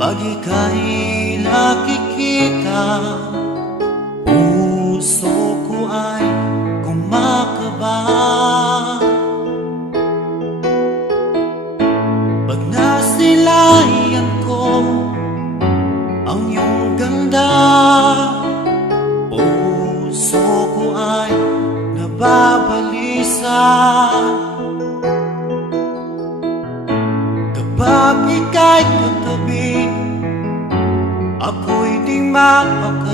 Pag ika'y nakikita, puso ko ay kumakaba. Pag nasilayan ko ang iyong ganda, puso ko ay nababalisa. Kapag ika'y katabi, ako'y di mapaka